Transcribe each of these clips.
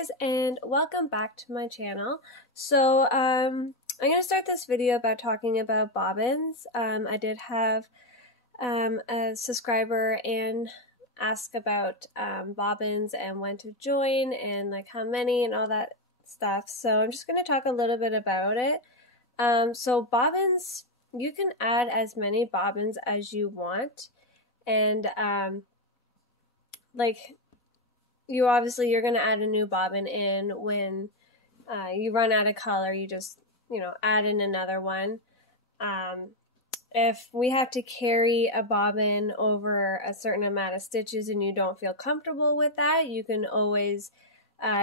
guys, and welcome back to my channel. So I'm going to start this video about talking about bobbins. I did have a subscriber and ask about bobbins and when to join and like how many and all that stuff. So I'm just going to talk a little bit about it. So bobbins, you can add as many bobbins as you want, and you're going to add a new bobbin in when you run out of color. You just, add in another one. If we have to carry a bobbin over a certain amount of stitches and you don't feel comfortable with that, you can always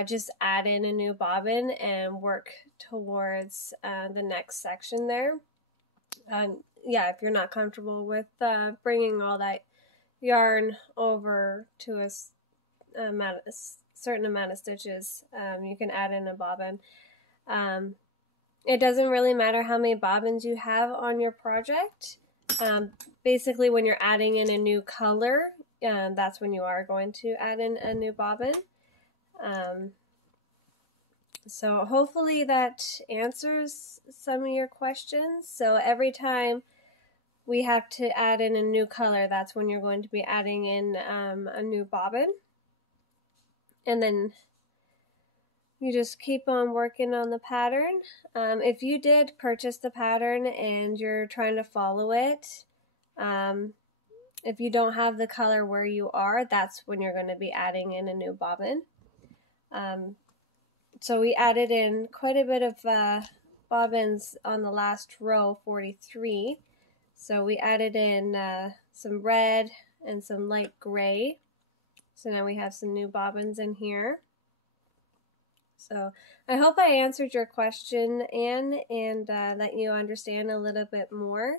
just add in a new bobbin and work towards the next section there. Yeah, if you're not comfortable with bringing all that yarn over to a certain amount of stitches, you can add in a bobbin. It doesn't really matter how many bobbins you have on your project. Basically, when you're adding in a new color, that's when you are going to add in a new bobbin. So hopefully that answers some of your questions. So every time we have to add in a new color, that's when you're going to be adding in a new bobbin. And then you just keep on working on the pattern. If you did purchase the pattern and you're trying to follow it, if you don't have the color where you are, that's when you're going to be adding in a new bobbin. So we added in quite a bit of bobbins on the last row, 43. So we added in some red and some light gray. So now we have some new bobbins in here. So I hope I answered your question, Anne, and let you understand a little bit more.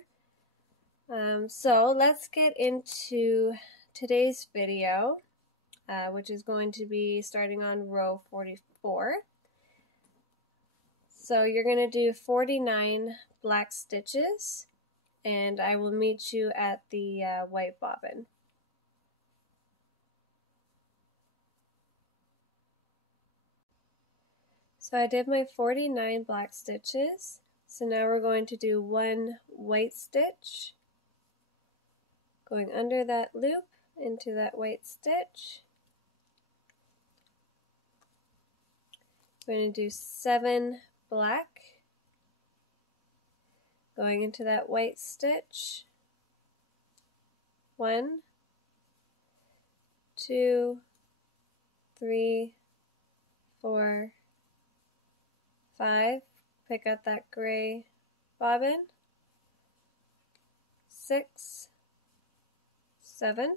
So let's get into today's video, which is going to be starting on row 44. So you're going to do 49 black stitches, and I will meet you at the white bobbin. So I did my 49 black stitches. So now we're going to do one white stitch, going under that loop into that white stitch. We're going to do 7 black, going into that white stitch. 1, 2, 3, 4, 5, pick up that gray bobbin, 6, 7,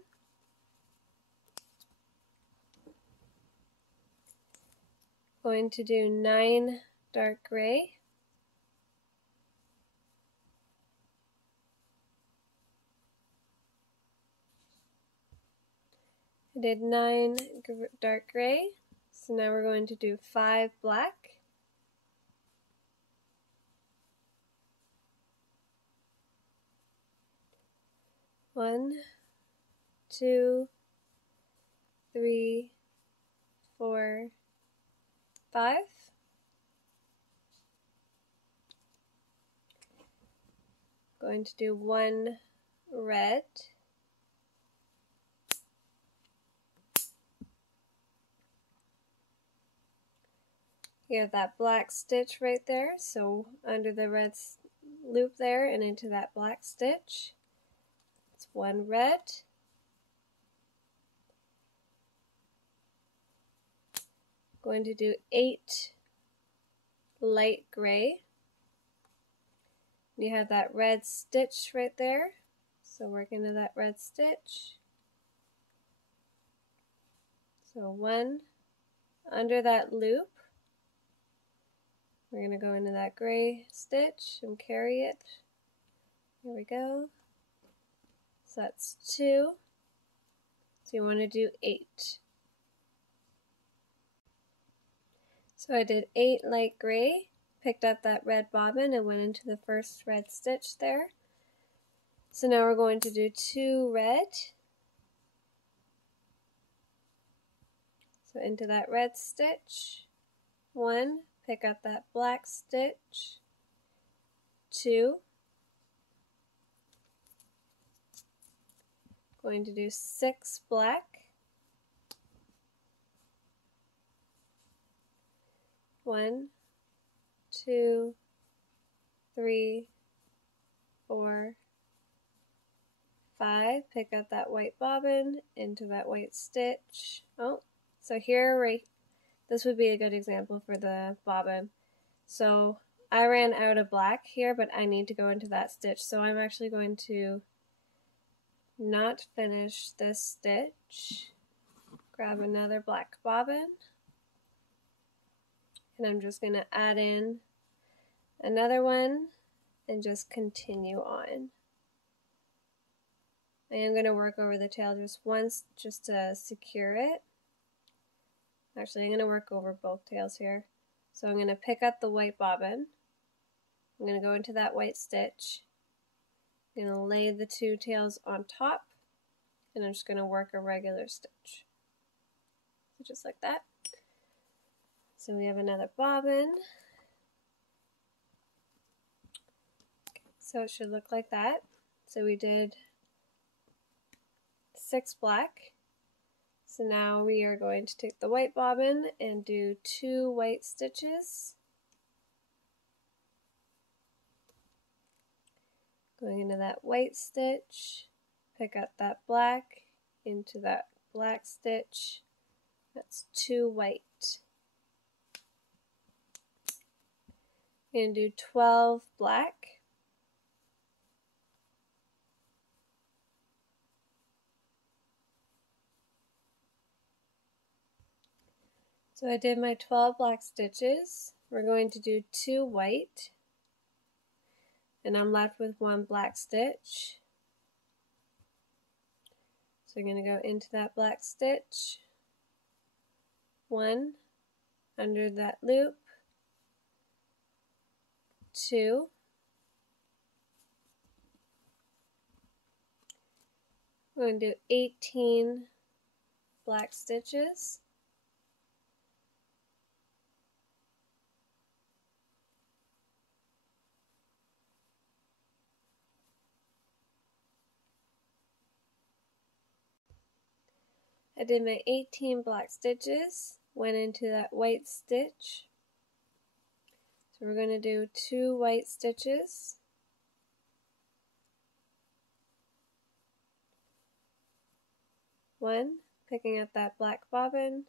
going to do 9 dark gray, 9 dark gray, so now we're going to do 5 black, 1, 2, 3, 4, 5. Going to do 1 red. You have that black stitch right there, so under the red loop there and into that black stitch. 1 red, going to do 8 light gray. You have that red stitch right there, so work into that red stitch. So 1 under that loop, we're going to go into that gray stitch and carry it. Here we go. So that's 2. So you want to do 8. So I did 8 light gray, picked up that red bobbin and went into the first red stitch there. So now we're going to do 2 red. So into that red stitch, 1, pick up that black stitch, 2, going to do 6 black, 1, 2, 3, 4, 5, pick up that white bobbin, into that white stitch. Oh, so here, right, this would be a good example for the bobbin. So I ran out of black here, but I need to go into that stitch. So I'm actually going to not finish this stitch, grab another black bobbin, and I'm just going to add in another one and just continue on. I am going to work over the tail just once just to secure it. Actually, I'm going to work over both tails here. So I'm going to pick up the white bobbin. I'm going to go into that white stitch. I'm going to lay the 2 tails on top, and I'm just going to work a regular stitch. So just like that. So we have another bobbin. So it should look like that. So we did 6 black. So now we are going to take the white bobbin and do 2 white stitches. Going into that white stitch, pick up that black, into that black stitch. That's 2 white. I'm going to do 12 black. So I did my 12 black stitches. We're going to do 2 white, and I'm left with 1 black stitch. So I'm going to go into that black stitch, 1, under that loop, 2, I'm going to do 18 black stitches. I did my 18 black stitches, went into that white stitch. So we're going to do 2 white stitches. One, picking up that black bobbin,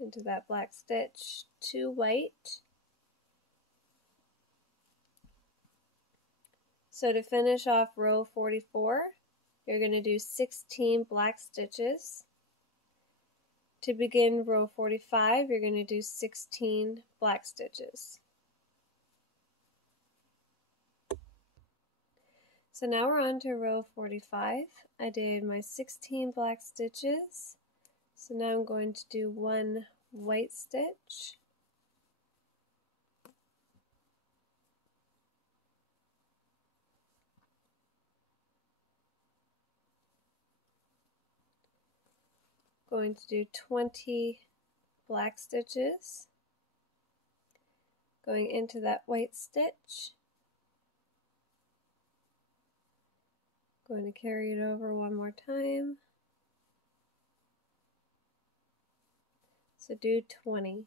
into that black stitch, 2 white. So to finish off row 44, you're going to do 16 black stitches. To begin row 45, you're going to do 16 black stitches. So now we're on to row 45. I did my 16 black stitches. So now I'm going to do 1 white stitch. Going to do 20 black stitches. Going into that white stitch. Going to carry it over one more time. So do 20.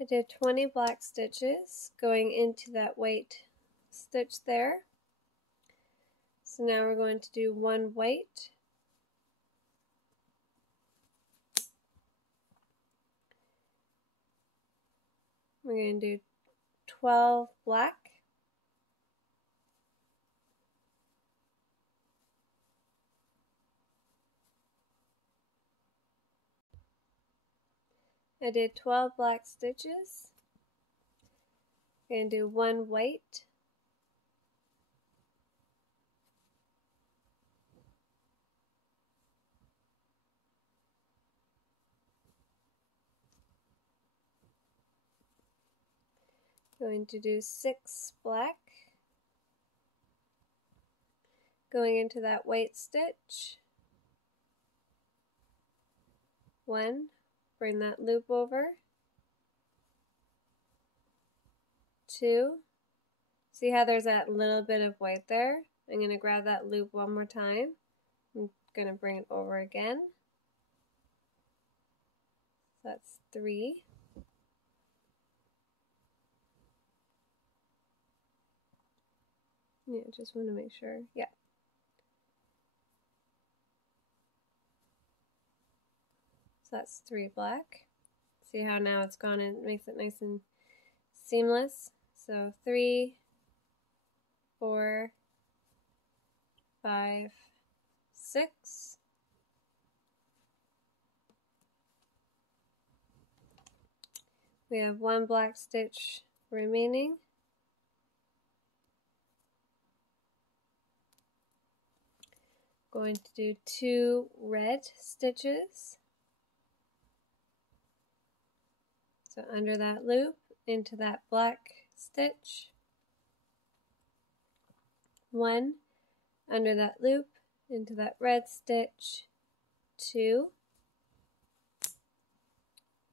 I did 20 black stitches going into that white stitch there. So now we're going to do 1 white. We're going to do 12 black. I did 12 black stitches. I'm going to do 1 white. Going to do 6 black. Going into that white stitch. 1, bring that loop over, 2, see how there's that little bit of white there? I'm going to grab that loop one more time. I'm going to bring it over again. So that's 3. Yeah, just want to make sure. Yeah. So that's 3 black. See how now it's gone and makes it nice and seamless. So 3, 4, 5, 6. We have 1 black stitch remaining. Going to do 2 red stitches. So under that loop, into that black stitch. 1, under that loop, into that red stitch. 2.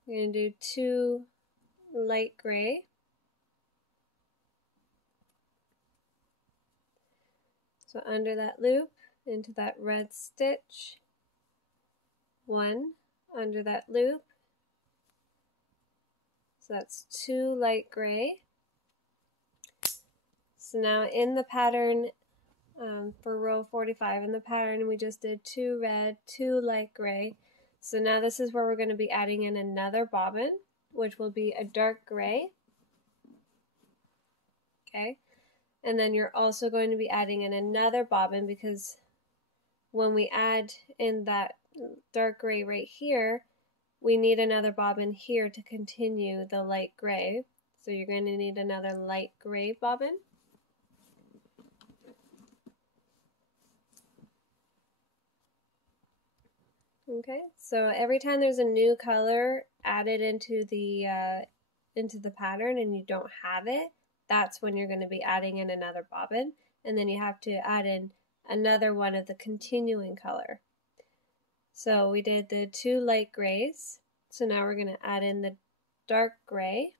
We're going to do 2 light gray. So under that loop, into that red stitch. 1, under that loop. So that's 2 light gray. So now in the pattern, for row 45 in the pattern, we just did 2 red, 2 light gray. So now this is where we're going to be adding in another bobbin, which will be a dark gray. Okay, and then you're also going to be adding in another bobbin, because when we add in that dark gray right here, we need another bobbin here to continue the light gray. So you're going to need another light gray bobbin. Okay, so every time there's a new color added into the pattern and you don't have it, that's when you're going to be adding in another bobbin, and then you have to add in another one of the continuing color. So we did the 2 light grays, so now we're going to add in the dark gray.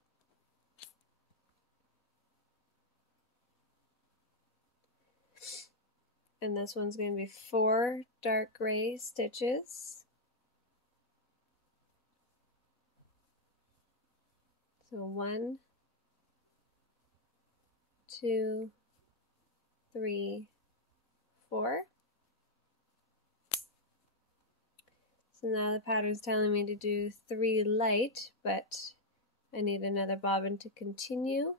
And this one's going to be 4 dark gray stitches. So 1, 2, 3, 4. So now the pattern's telling me to do 3 light, but I need another bobbin to continue.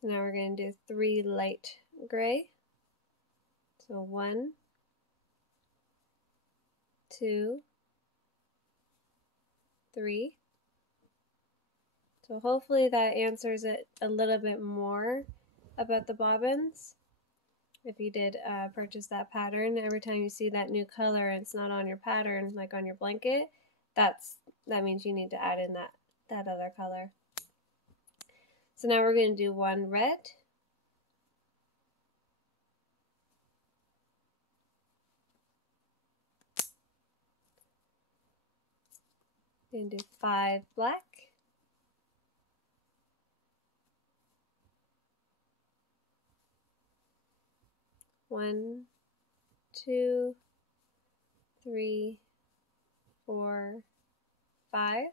So now we're going to do 3 light gray. So 1, 2, 3. So hopefully that answers it a little bit more about the bobbins. If you did purchase that pattern, every time you see that new color and it's not on your pattern, like on your blanket, that means you need to add in that other color. So now we're going to do 1 red. Going to do 5 black. 1, 2, 3, 4, 5.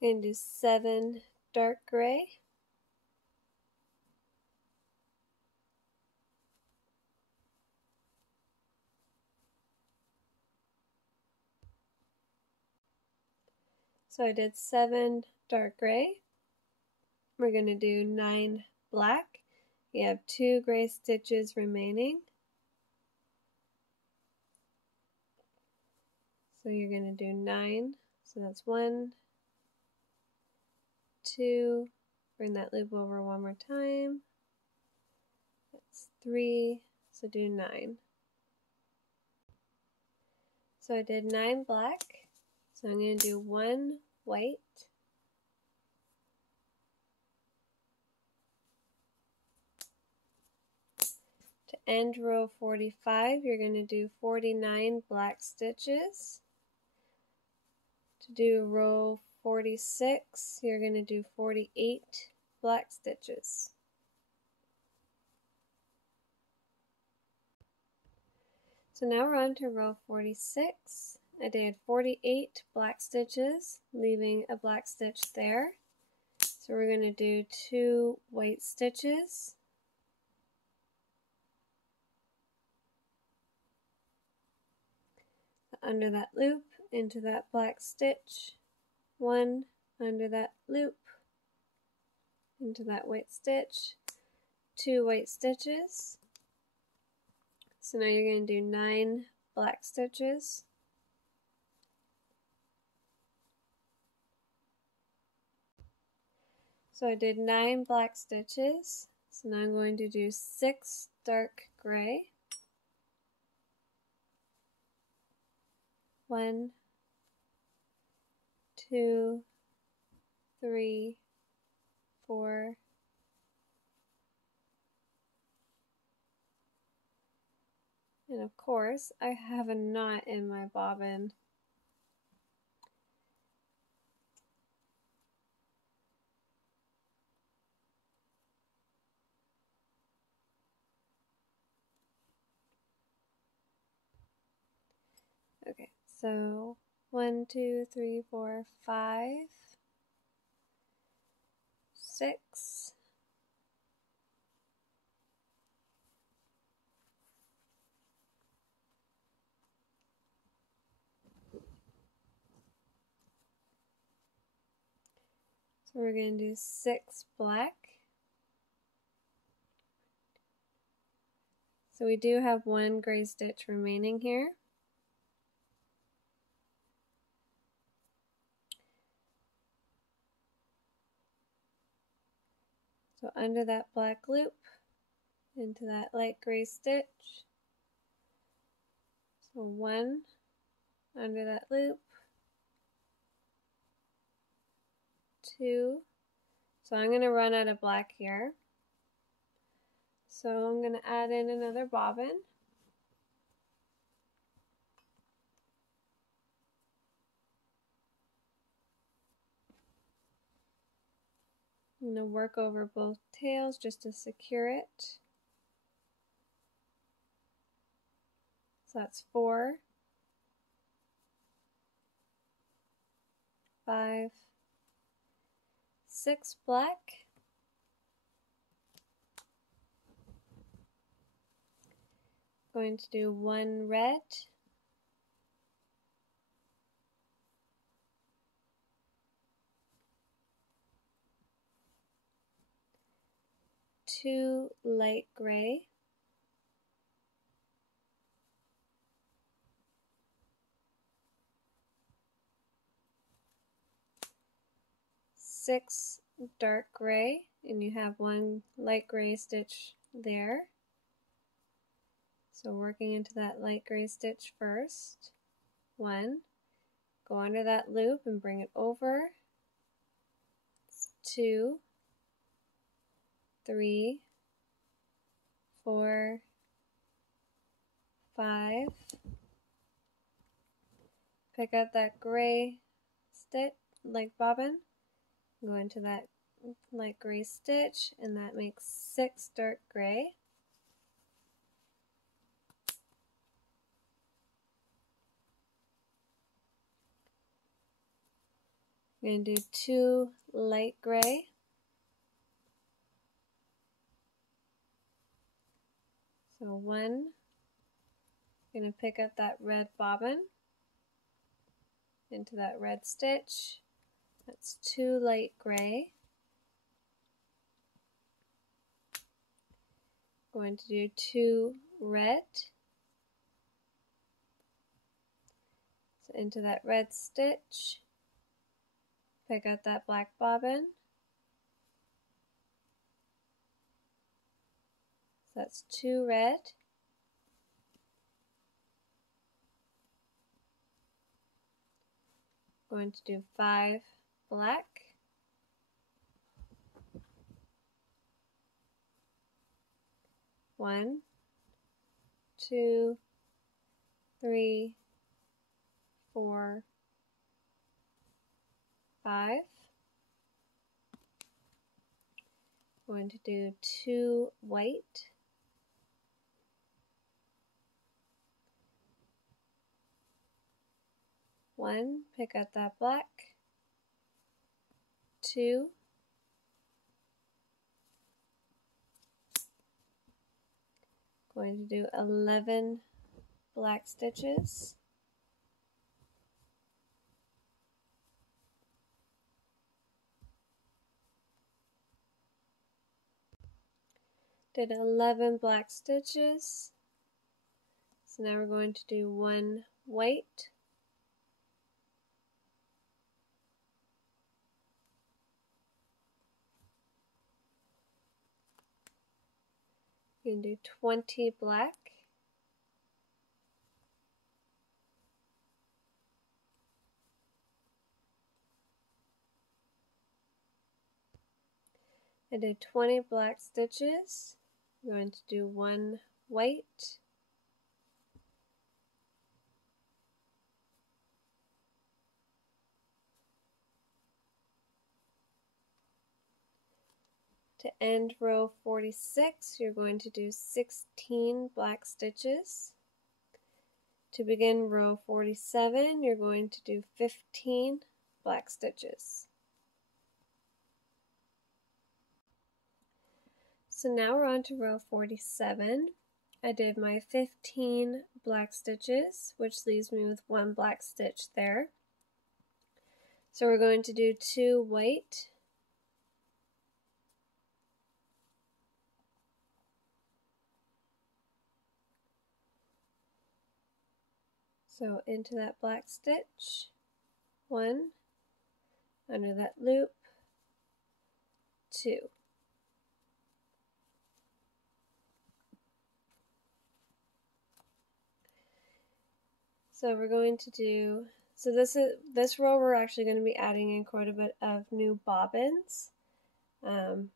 Going to do 7 dark gray. So I did 7 dark gray. We're going to do 9 black. You have 2 gray stitches remaining. So you're going to do 9. So that's 1, 2, bring that loop over one more time. That's 3, So do 9. So I did 9 black, so I'm going to do 1 white, to end row 45, you're going to do 49 black stitches. To do row 46, you're going to do 48 black stitches. So now we're on to row 46. I did 48 black stitches, leaving a black stitch there. So we're going to do 2 white stitches. Under that loop, into that black stitch, 1 under that loop, into that white stitch, 2 white stitches. So now you're going to do 9 black stitches. So I did 9 black stitches. So now I'm going to do 6 dark gray. 1, 2, 3, 4, and of course I have a knot in my bobbin. Okay, so 1, 2, 3, 4, 5, 6, 'So we're going to do 6 black. So we do have 1 gray stitch remaining here. So under that black loop, into that light gray stitch. So 1 under that loop, 2. So I'm going to run out of black here. So I'm going to add in another bobbin. I'm going to work over both tails just to secure it. So that's 4, 5, 6 black, going to do 1 red, 2 light gray, 6 dark gray, and you have 1 light gray stitch there. So working into that light gray stitch first, 1, go under that loop and bring it over, 2, 3, 4, 5, pick up that gray stitch, like bobbin, go into that light gray stitch, and that makes 6 dark gray. I'm going to do 2 light gray, so 1, I'm going to pick up that red bobbin into that red stitch, that's 2 light gray, going to do 2 red, so into that red stitch, pick up that black bobbin, so that's 2 red, going to do 5 black, 1, 2, 3, 4, 5. Going to do 2 white, 1, pick up that black, 2, going to do 11 black stitches, did 11 black stitches. So now we're going to do 1 white, you can do 20 black, I did 20 black stitches. I'm going to do 1 white, to end row 46, you're going to do 16 black stitches. To begin row 47, you're going to do 15 black stitches. So now we're on to row 47. I did my 15 black stitches, which leaves me with 1 black stitch there. So we're going to do 2 white, so into that black stitch, 1, under that loop, 2. So we're going to do, so this row we're actually going to be adding in quite a bit of new bobbins. I'm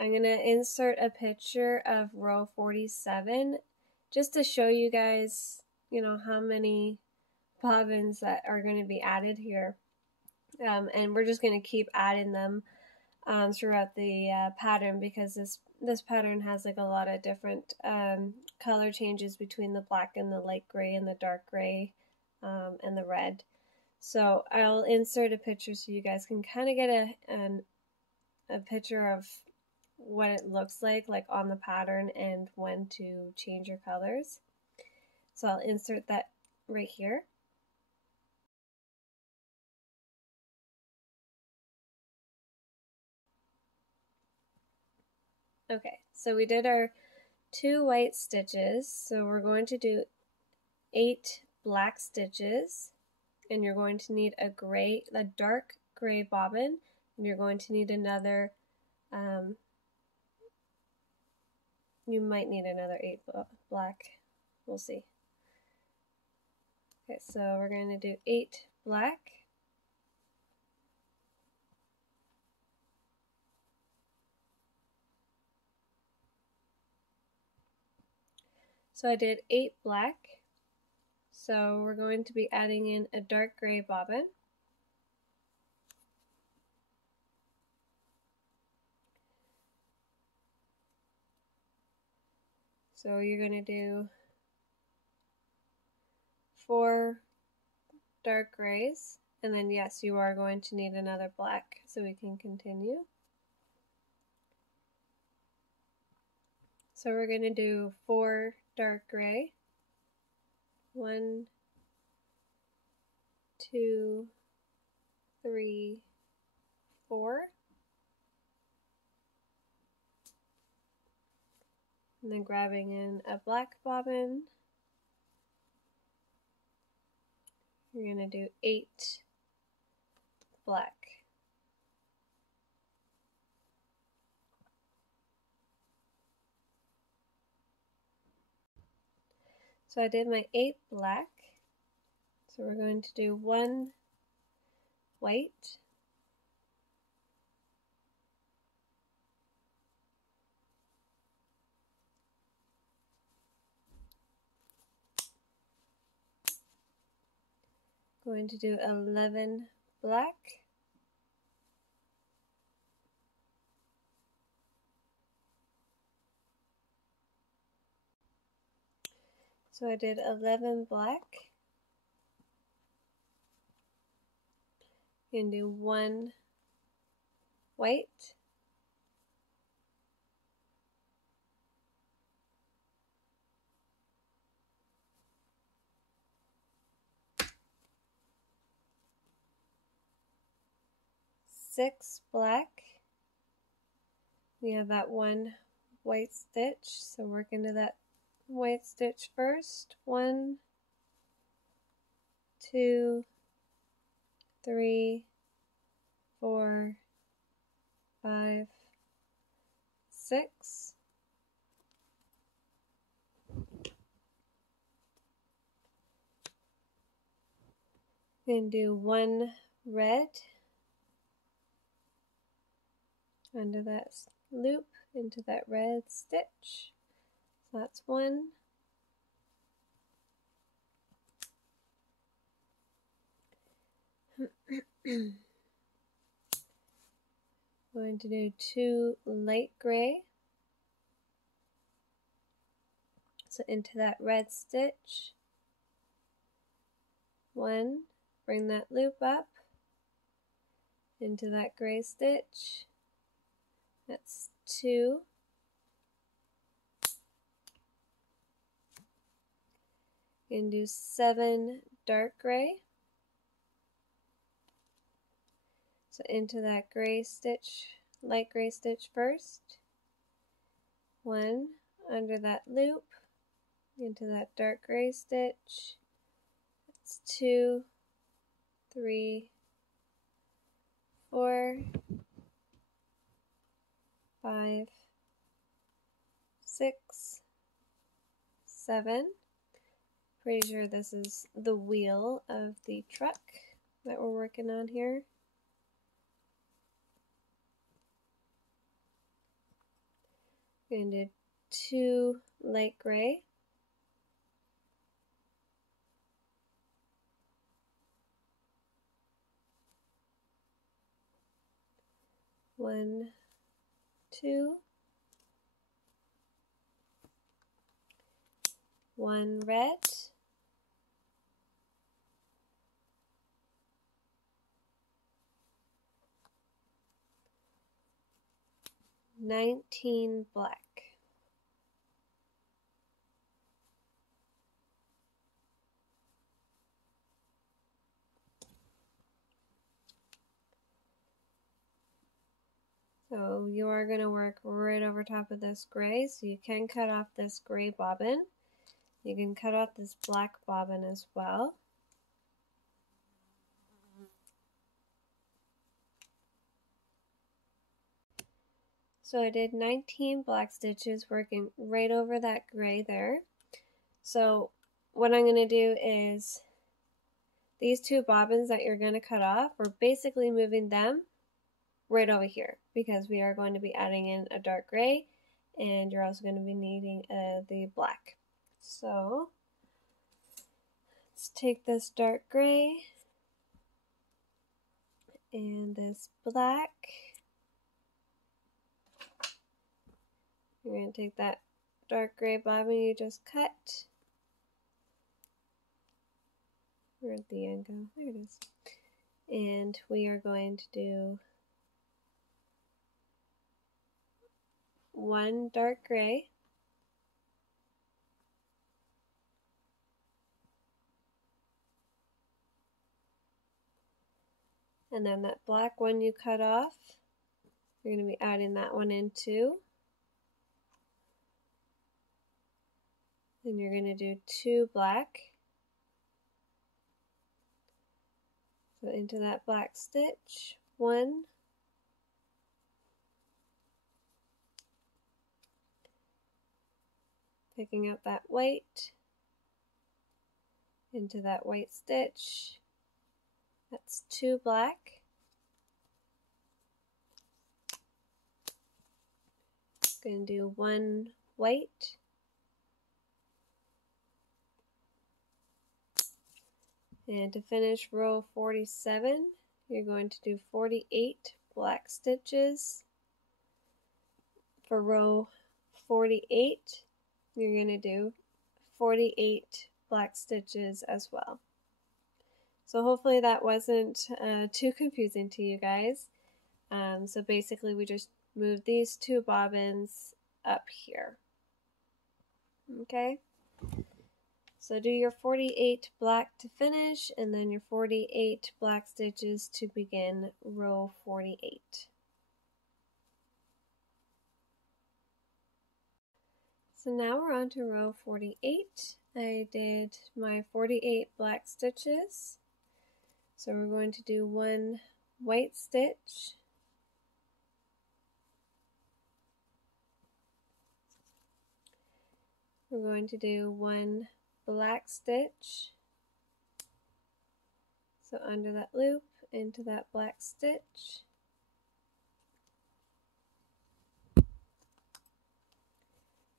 going to insert a picture of row 47 just to show you guys, you know, how many bobbins that are going to be added here. And we're just going to keep adding them throughout the pattern, because this pattern has like a lot of different color changes between the black and the light gray and the dark gray and the red. So I'll insert a picture so you guys can kind of get a picture of what it looks like on the pattern and when to change your colors. So I'll insert that right here. Okay, so we did our 2 white stitches, so we're going to do 8 black stitches, and you're going to need a dark gray bobbin, and you're going to need another, you might need another 8 black, we'll see. Okay, so we're going to do 8 black, so I did 8 black, so we're going to be adding in a dark gray bobbin. So you're going to do 4 dark grays, and then yes, you are going to need another black, so we can continue. So we're going to do 4 dark gray, 1, 2, 3, 4, and then grabbing in a black bobbin, you're going to do 8 black. So I did my 8 black, So we're going to do one white, going to do 11 black, so I did 11 black, and do one white, six black. We have that one white stitch, so work into that white stitch first. 1, 2, 3, 4, 5, 6. And do one red under that loop into that red stitch. So that's one. Going to do 2 light gray. So into that red stitch. 1, bring that loop up into that gray stitch. That's 2. And do 7 dark gray. So into that gray stitch, light gray stitch first. 1 under that loop into that dark gray stitch. That's 2, 3, 4, 5, 6, 7. Pretty sure this is the wheel of the truck that we're working on here. Going to do 2 light gray. One, 2. 1 red. $19 black. So you are going to work right over top of this gray, so you can cut off this gray bobbin. You can cut off this black bobbin as well. So I did 19 black stitches working right over that gray there. So what I'm going to do is these 2 bobbins that you're going to cut off, we're basically moving them right over here because we are going to be adding in a dark gray and you're also going to be needing the black. So let's take this dark gray and this black. You're going to take that dark gray bobbin you just cut. Where'd the end go? There it is. And we are going to do 1 dark gray. And then that black one you cut off, you're going to be adding that one in too. And you're going to do 2 black. So into that black stitch, 1. Picking up that white into that white stitch. That's 2 black. Going to do 1 white. And to finish row 47, you're going to do 48 black stitches. For row 48, you're going to do 48 black stitches as well. So hopefully that wasn't too confusing to you guys. So basically we just move these 2 bobbins up here. Okay? So do your 48 black to finish, and then your 48 black stitches to begin row 48. So now we're on to row 48. I did my 48 black stitches. So we're going to do 1 white stitch. We're going to do 1 black stitch. So under that loop, into that black stitch.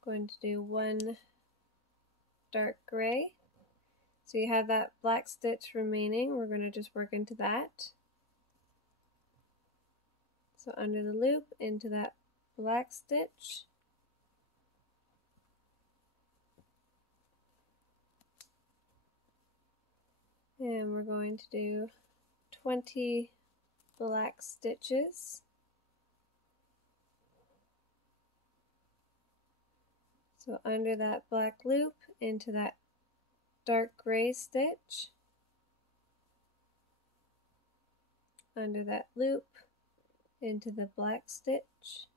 Going to do 1 dark gray. So you have that black stitch remaining. We're going to just work into that. So under the loop, into that black stitch. And we're going to do 20 black stitches. So under that black loop, into that dark gray stitch. Under that loop, into the black stitch.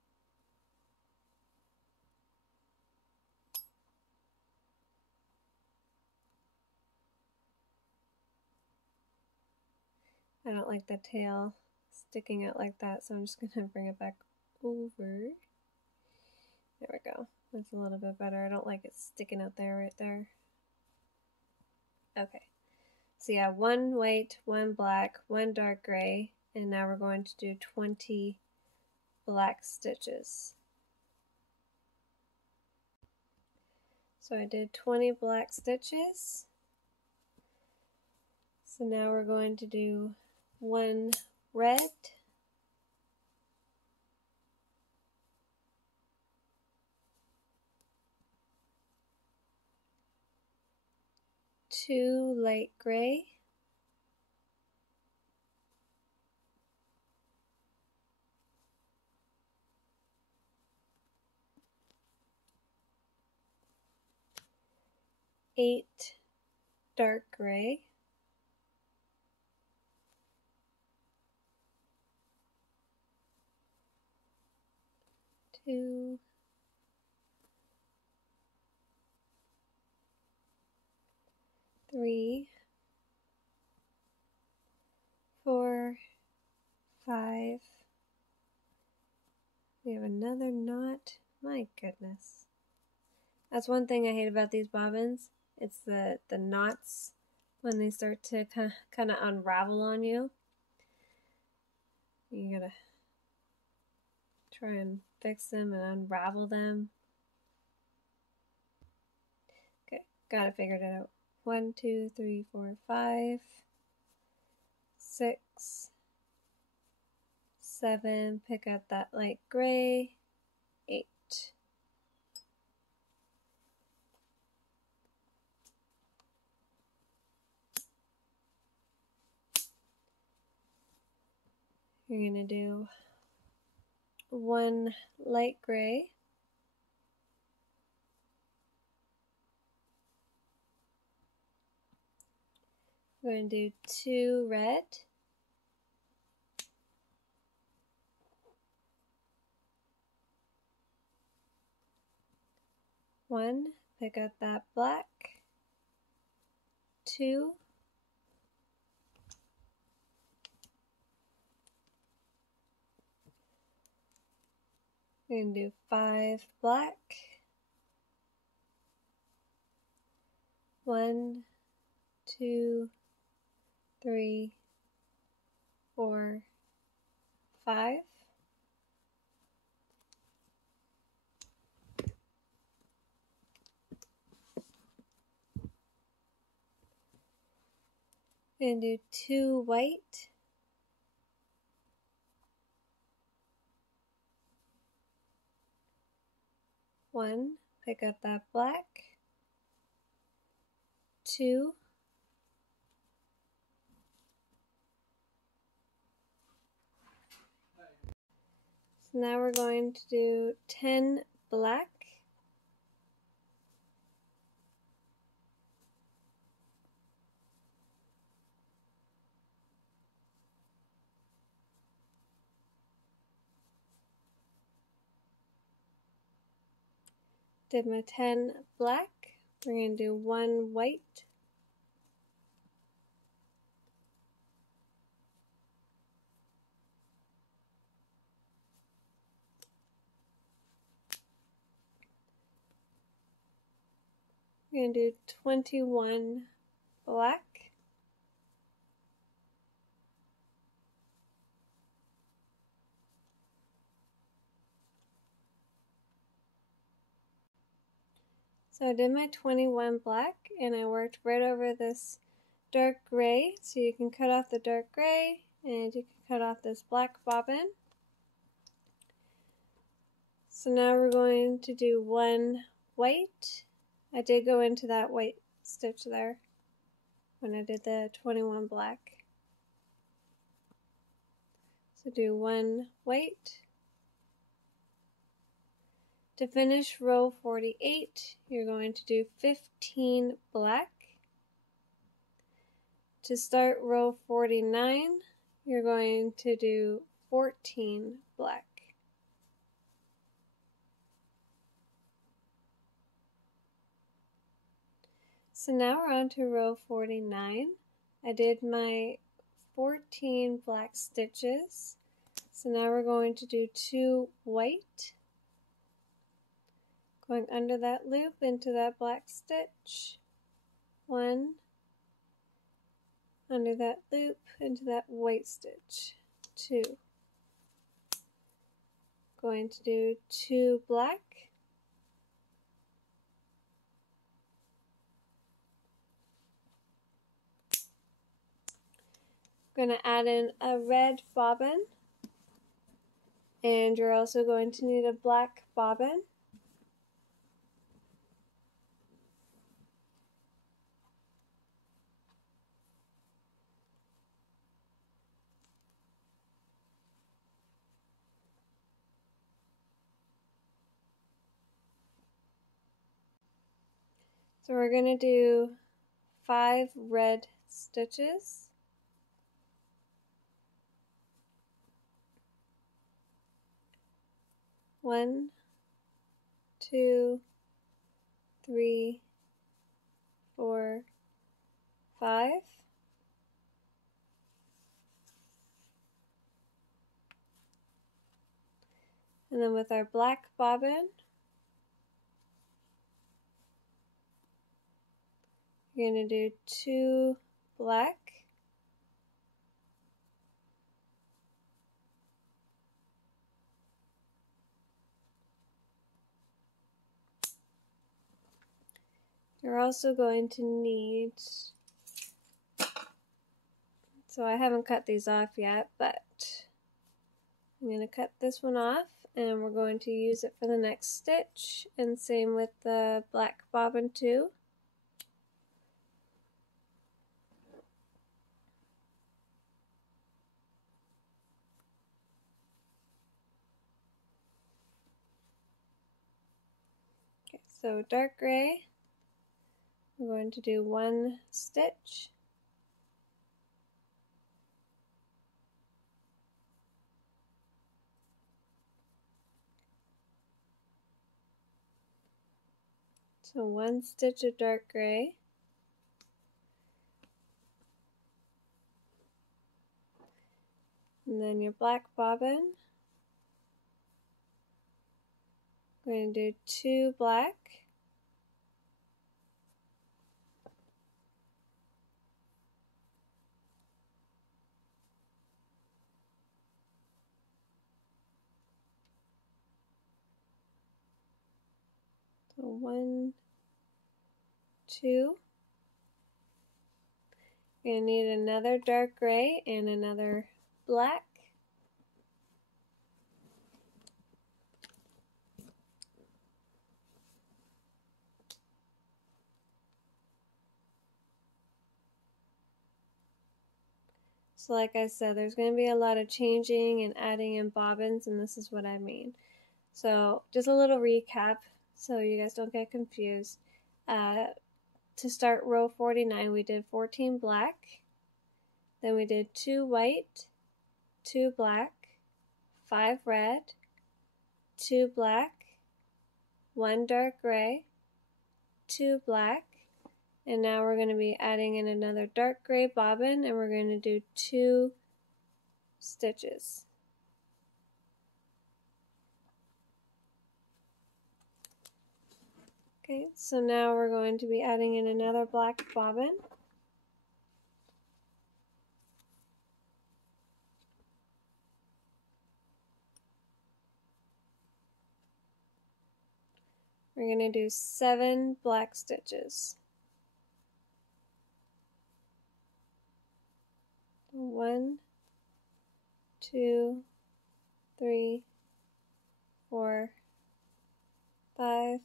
I don't like the tail sticking out like that, so I'm just going to bring it back over. There we go. That's a little bit better. I don't like it sticking out there right there. Okay. So yeah, 1 white, 1 black, 1 dark gray, and now we're going to do 20 black stitches. So I did 20 black stitches. So now we're going to do 1 red, 2 light gray, 8 dark gray, 2, 3, 4, 5. We have another knot. My goodness. That's one thing I hate about these bobbins. It's the knots when they start to kind of unravel on you. You gotta try and fix them and unravel them. Okay, got it figured it out. 1, 2, 3, 4, 5, 6, 7. Pick up that light gray. 8. You're gonna do 1 light gray, 2 red, 1, pick up that black, 2, we're going to do 5 black, 1, 2, 3, 4, 5. And do 2 white, 1, pick up that black, 2, so now we're going to do 10 black, did my 10 black, we're going to do 1 white, we're going to do 21 black, so I did my 21 black and I worked right over this dark gray, so you can cut off the dark gray and you can cut off this black bobbin. So now we're going to do 1 white. I did go into that white stitch there when I did the 21 black. So do 1 white. To finish row 48, you're going to do 15 black. To start row 49, you're going to do 14 black. So now we're on to row 49. I did my 14 black stitches. So now we're going to do 2 white, going under that loop into that black stitch, 1, under that loop into that white stitch, 2, going to do 2 black, going to add in a red bobbin, and you're also going to need a black bobbin. So we're going to do 5 red stitches. One, 2, 3, 4, 5. And then with our black bobbin, you're going to do 2 black, you're also going to need, so I haven't cut these off yet, but I'm going to cut this one off and we're going to use it for the next stitch, and same with the black bobbin too. Okay, so dark gray, we're going to do 1 stitch, so 1 stitch of dark gray, and then your black bobbin, going to do 2 black, So 1, 2. You're going to need another dark gray and another black. So like I said, there's going to be a lot of changing and adding in bobbins, and this is what I mean. So just a little recap so you guys don't get confused. To start row 49, we did 14 black, then we did 2 white, 2 black, 5 red, 2 black, 1 dark gray, 2 black, and now we're going to be adding in another dark gray bobbin, and we're going to do 2 stitches. Okay, so now we're going to be adding in another black bobbin. We're going to do 7 black stitches. 1, 2, 3, 4, 5,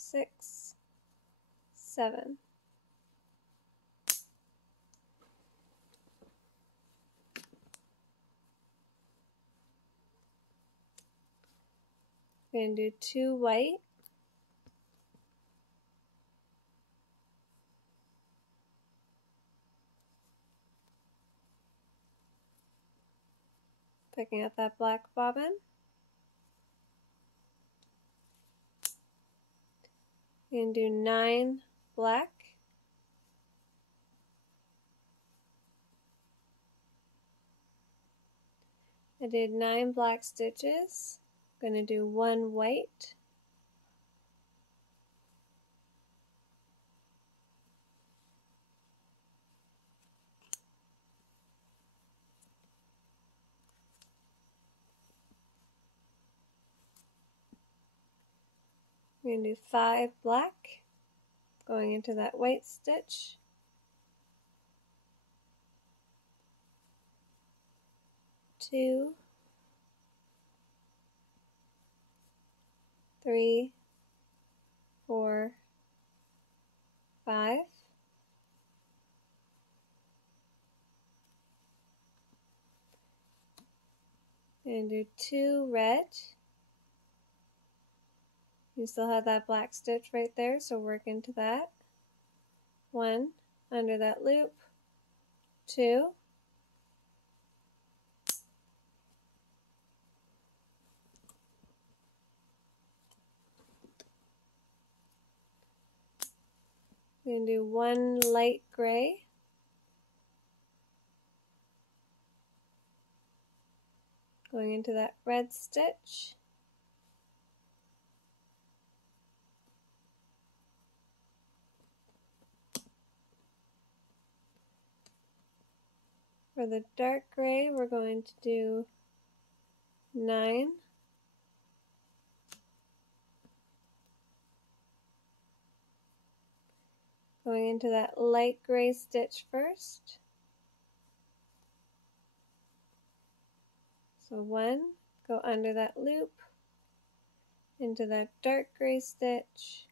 6, 7. We're going to do 2 white, picking up that black bobbin. We're going to do 9 black, I did 9 black stitches. I'm going to do 1 white, we're going to do 5 black, going into that white stitch, 2, 3, 4, 5, and do 2 red. You still have that black stitch right there, so work into that. 1 under that loop, 2, we're going to do 1 light gray, going into that red stitch, for the dark gray we're going to do 9, going into that light gray stitch first, so 1, go under that loop, into that dark gray stitch,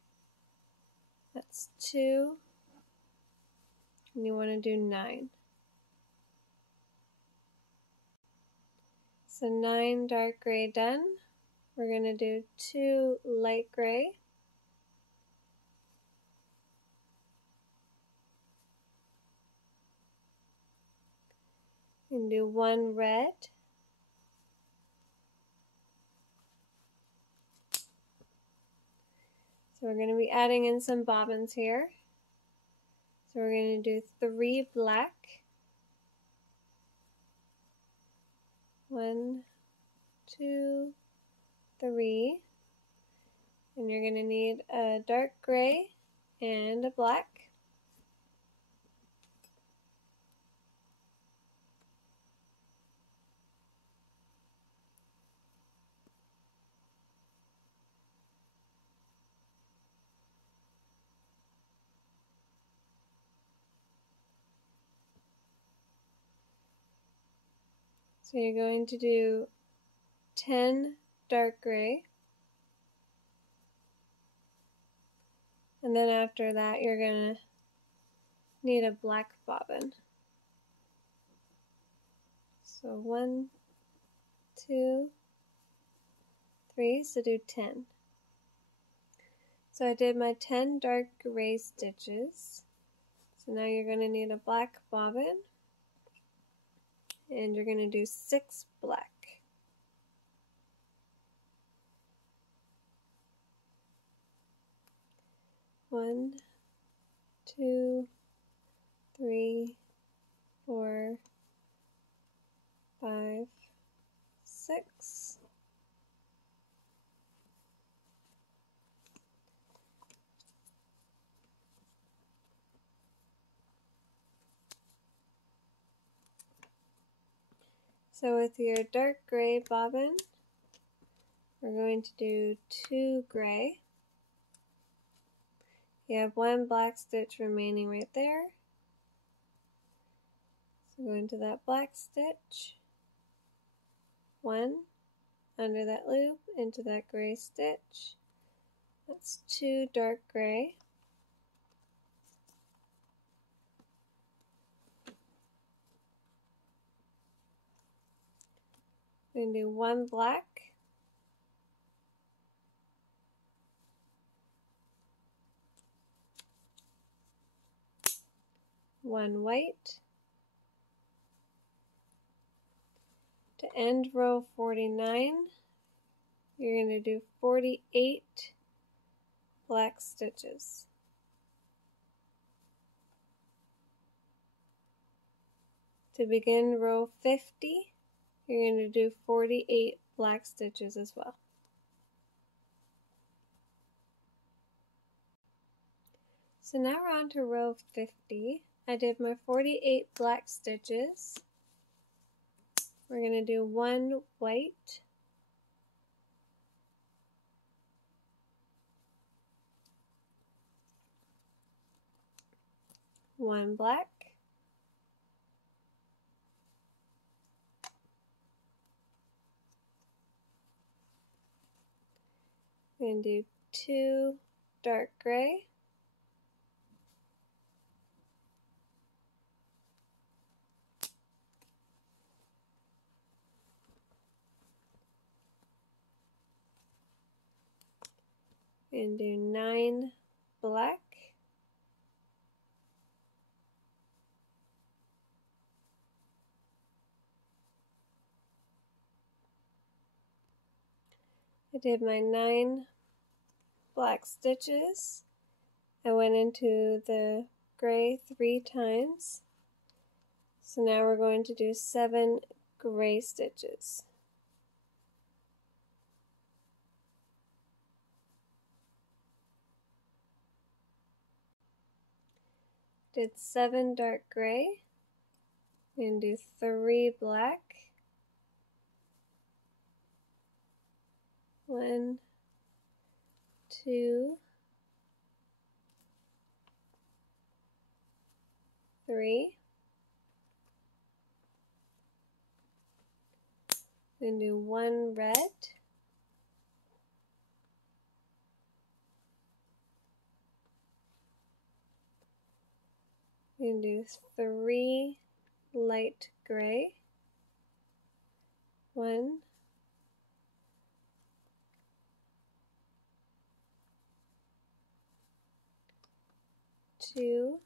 that's 2, and you want to do 9. So 9 dark gray done. We're going to do 2 light gray, and do 1 red, so we're going to be adding in some bobbins here. So we're going to do 3 black, 1, 2, 3, and you're going to need a dark gray and a black. So you're going to do 10 dark gray, and then after that you're going to need a black bobbin. So 1, 2, 3, so do 10. So I did my 10 dark gray stitches. So now you're going to need a black bobbin, and you're going to do 6 black. One, 2, 3, 4, 5, 6. So with your dark gray bobbin, we're going to do 2 gray. You have 1 black stitch remaining right there. So go into that black stitch, 1, under that loop, into that gray stitch. That's 2 dark gray. We're going to do 1 black, 1 white. To end row 49, you're going to do 48 black stitches. To begin row 50, you're going to do 48 black stitches as well. So now we're on to row 50. I did my 48 black stitches. We're going to do 1 white, 1 black, 2 dark gray, 9 black, 9 black stitches. I went into the gray 3 times. So now we're going to do 7 gray stitches. Did 7 dark gray, and do 3 black, 1, 2, 3, then do 1 red, and do 3 light gray, 1, 2,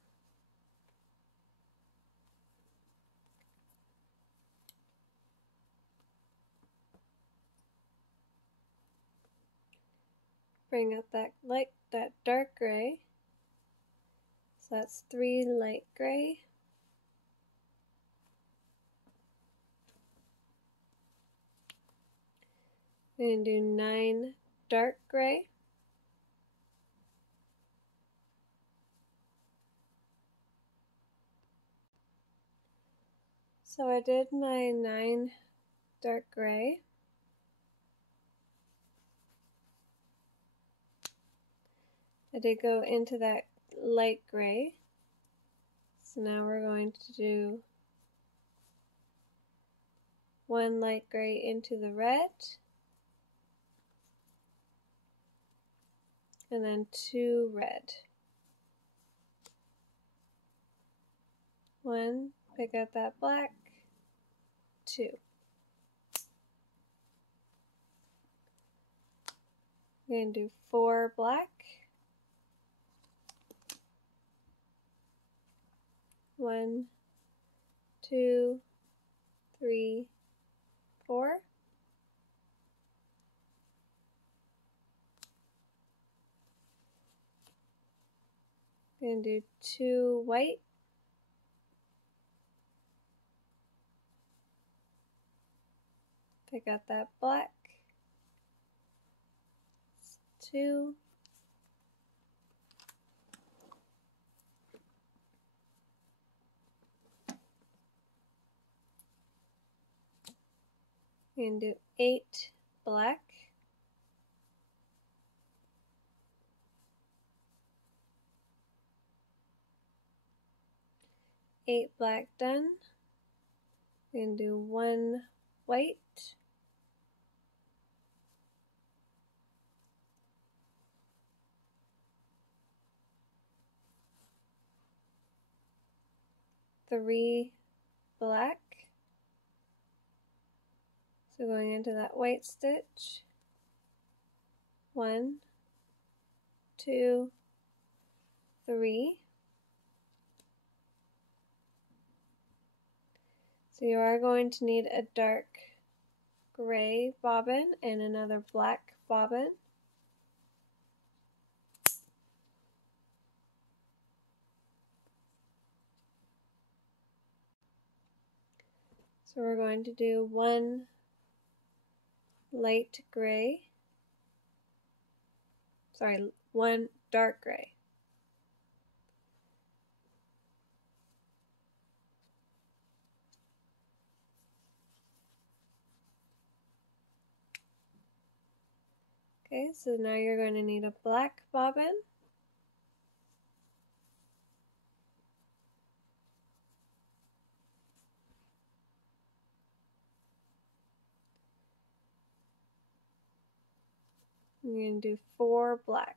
'Bring up that dark gray. So that's 3 light gray, and do 9 dark gray, so I did my 9 dark gray. I did go into that light gray, so now we're going to do one light gray into the red, and then 2 red. 1, pick out that black, 2. We're going to do 4 black, 1, 2, 3, 4. We're going to do 2 white, pick out that black, 2, we're going to do 8 black, 8 black done. We're going to do 1 white, 3 black. So going into that white stitch, 1, 2, 3. So you are going to need a dark gray bobbin and another black bobbin. So we're going to do 1 light gray, 1 dark gray. Okay, so now you're going to need a black bobbin. You're going to do 4 black.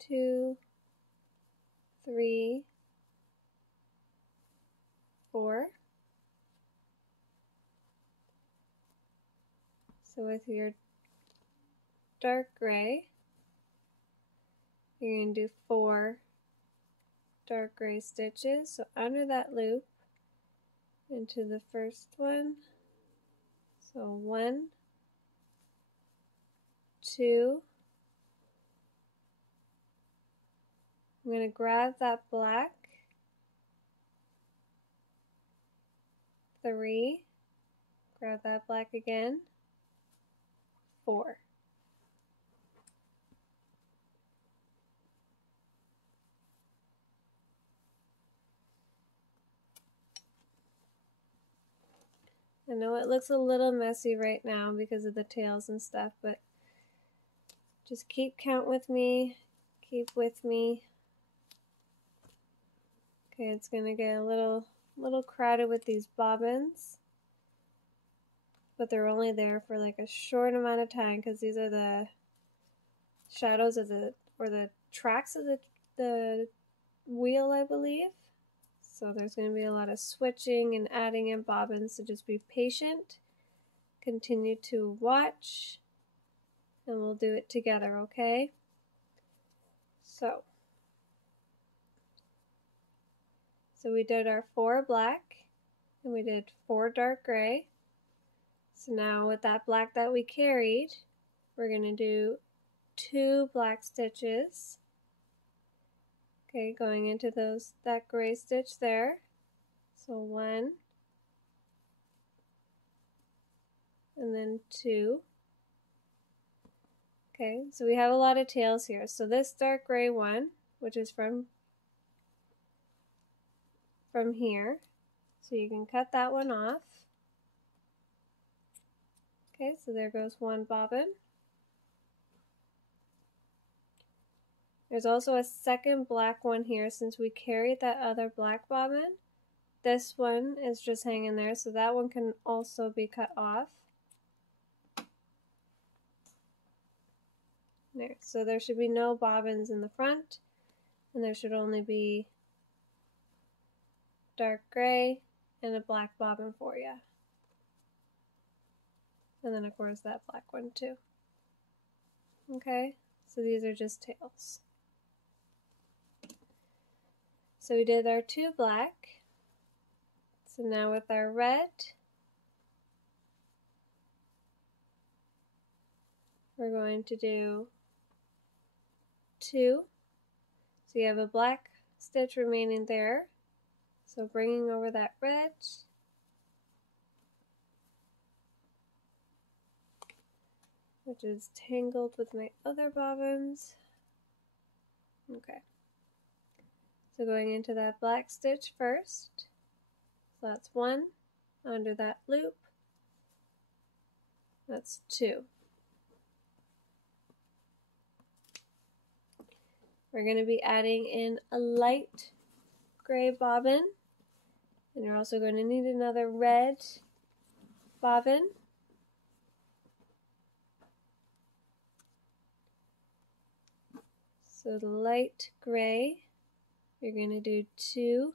Two, 3, 4. So with your dark gray, you're going to do 4 dark gray stitches. So under that loop into the first one. So 1, 2. I'm going to grab that black, 3, grab that black again, 4. I know it looks a little messy right now because of the tails and stuff, but just keep count with me, keep with me. Okay, it's going to get a little crowded with these bobbins, but they're only there for like a short amount of time because these are the shadows of the tracks of the wheel, I believe. So there's going to be a lot of switching and adding in bobbins, so just be patient. Continue to watch, and we'll do it together, okay? So we did our 4 black, and we did 4 dark gray. So now with that black that we carried, we're going to do 2 black stitches. Okay, going into that gray stitch there. So 1, and then 2. Okay, so we have a lot of tails here. So this dark gray one, which is from here, so you can cut that one off. Okay, so there goes 1 bobbin. There's also a second black one here since we carried that other black bobbin. This one is just hanging there, so that one can also be cut off. There, so there should be no bobbins in the front, and there should only be dark gray and a black bobbin for you. And then of course that black one too. Okay, so these are just tails. So we did our 2 black. So now with our red, we're going to do 2. So you have a black stitch remaining there. So bringing over that red, which is tangled with my other bobbins. Okay. So going into that black stitch first. So that's 1 under that loop. That's 2. We're going to be adding in a light gray bobbin, and you're also going to need another red bobbin. So the light gray, you're going to do 2.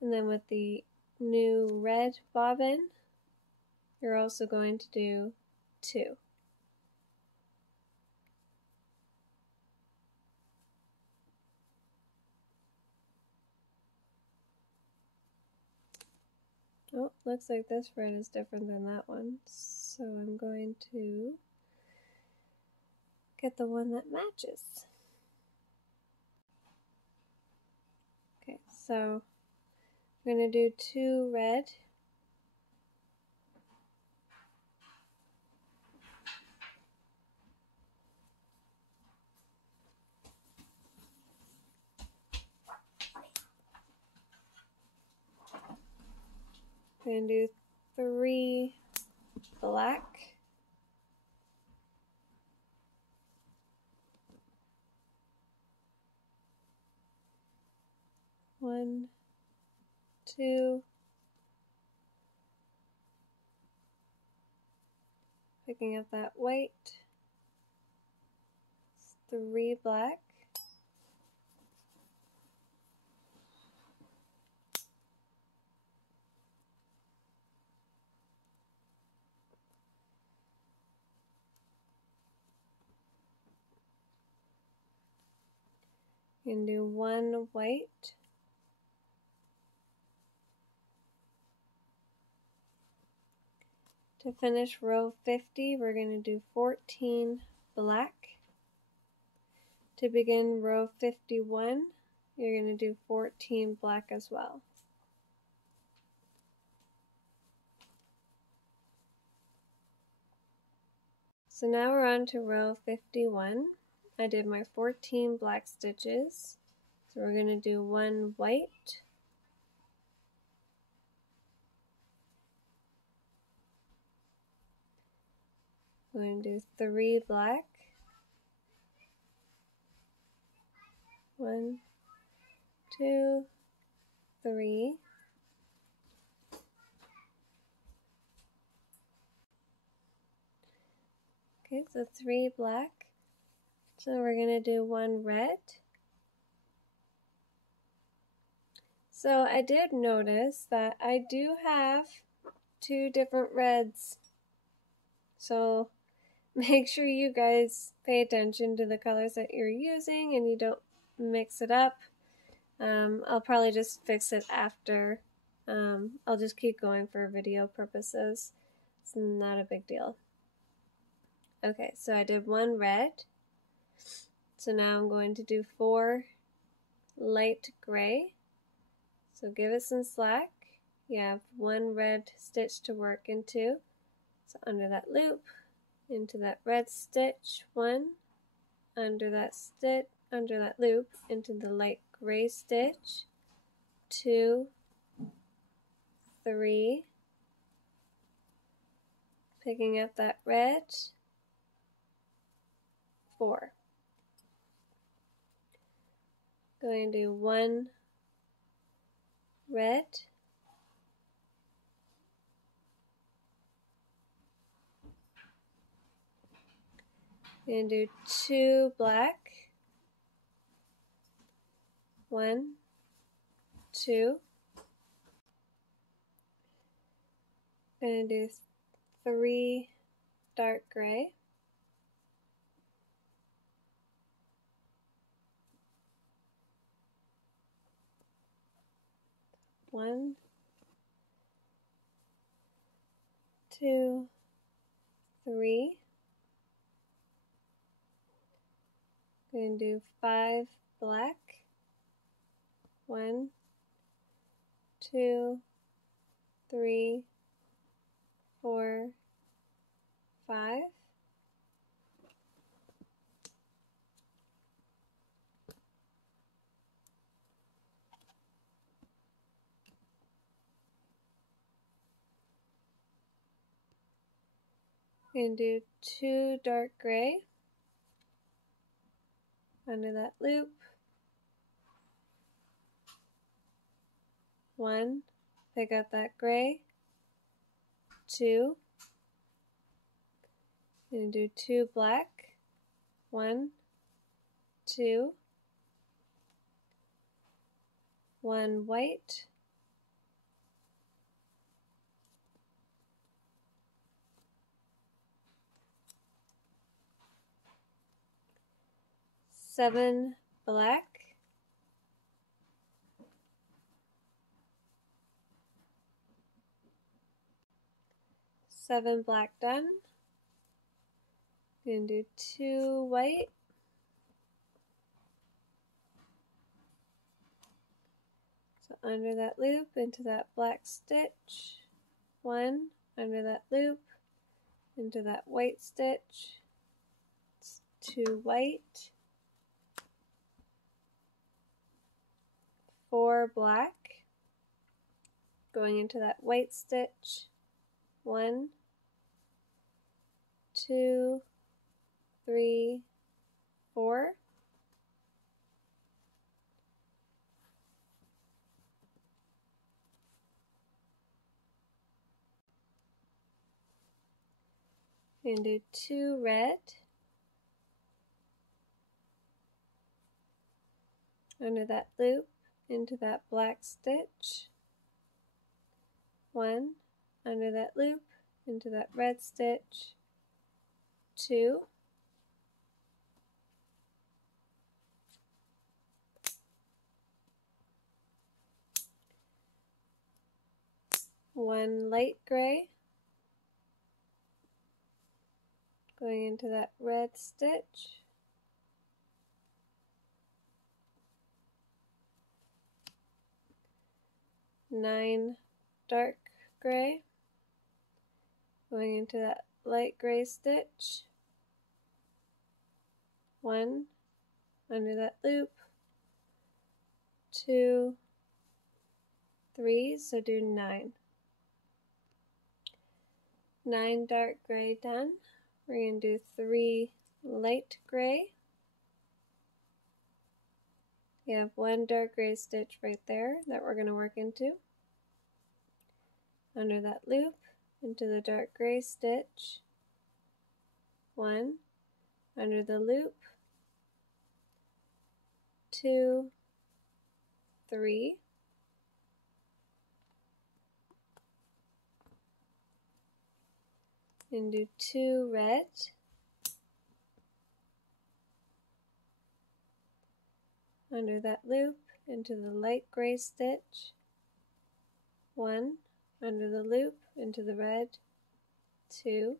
And then with the new red bobbin, you're also going to do 2. Oh, looks like this red is different than that one. So I'm going to get the one that matches. Okay, so I'm going to do 2 red. I'm going to do 3 black. One, 2, picking up that white, 3 black, and do 1 white, to finish row 50, we're going to do 14 black. To begin row 51, you're going to do 14 black as well. So now we're on to row 51. I did my 14 black stitches. So we're going to do 1 white, we're going to do 3 black, 1, 2, 3, okay, so 3 black, so we're going to do 1 red. So I did notice that I do have 2 different reds, so make sure you guys pay attention to the colors that you're using and you don't mix it up. I'll probably just fix it after. I'll just keep going for video purposes. It's not a big deal. Okay, so I did 1 red. So now I'm going to do 4 light gray. So give it some slack. You have 1 red stitch to work into. So under that loop, into that red stitch, 1, under that stitch, under that loop, into the light gray stitch, 2, 3, picking up that red, 4. Going to do 1 red, going to do 2 black, 1, 2, going to do 3 dark gray, 1, 2, 3, going to do 5 black, 1, 2, 3, 4, 5. Going to do 2 dark gray under that loop, 1, pick up that gray, 2, going to do 2 black, 1, 2, 1 white, 7 black, 7 black done. Going to do 2 white, so under that loop into that black stitch, 1 under that loop into that white stitch, 2 white, 4 black, going into that white stitch, 1, 2, 3, 4, and do 2 red, under that loop into that black stitch, 1 under that loop into that red stitch, 2, one light gray, going into that red stitch, 9 dark gray, going into that light gray stitch, 1 under that loop, 2, 3, so do 9. 9 dark gray done. We're going to do 3 light gray. You have 1 dark gray stitch right there that we're going to work into. Under that loop, into the dark gray stitch, 1 under the loop, 2, 3, and do 2 red, under that loop into the light gray stitch, 1 under the loop into the red, 2,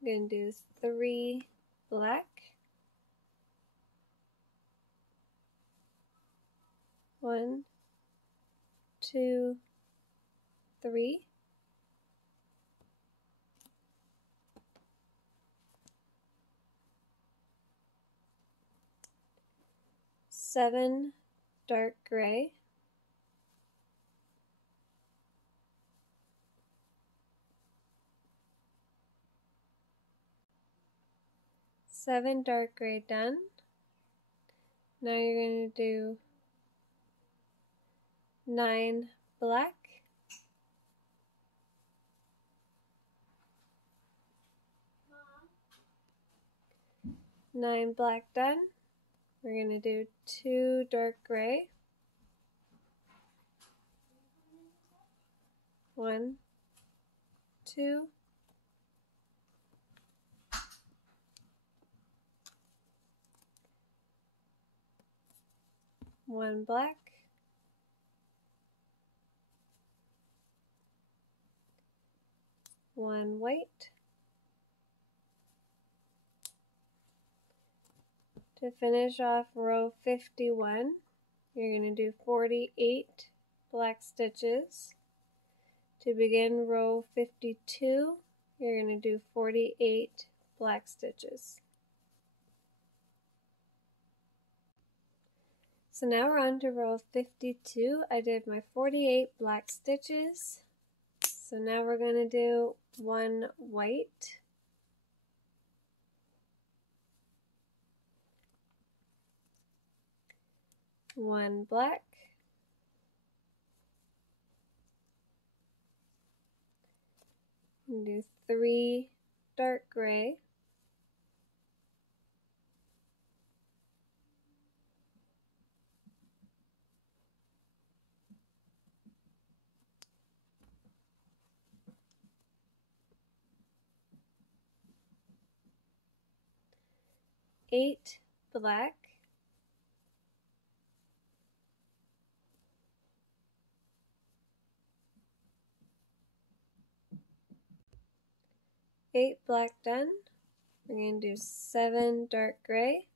I'm going to do 3 black, 1, 2, 3, 7 dark gray, 7 dark gray done. Now you're going to do 9 black, 9 black done. We're going to do 2 dark gray, 1, 2, 1 black, 1 white. To finish off row 51, you're going to do 48 black stitches. To begin row 52, you're going to do 48 black stitches. So now we're on to row 52. I did my 48 black stitches. So now we're going to do 1 white, 1 black, 3 dark gray, 8 black, 8 black done. We're going to do 7 dark gray,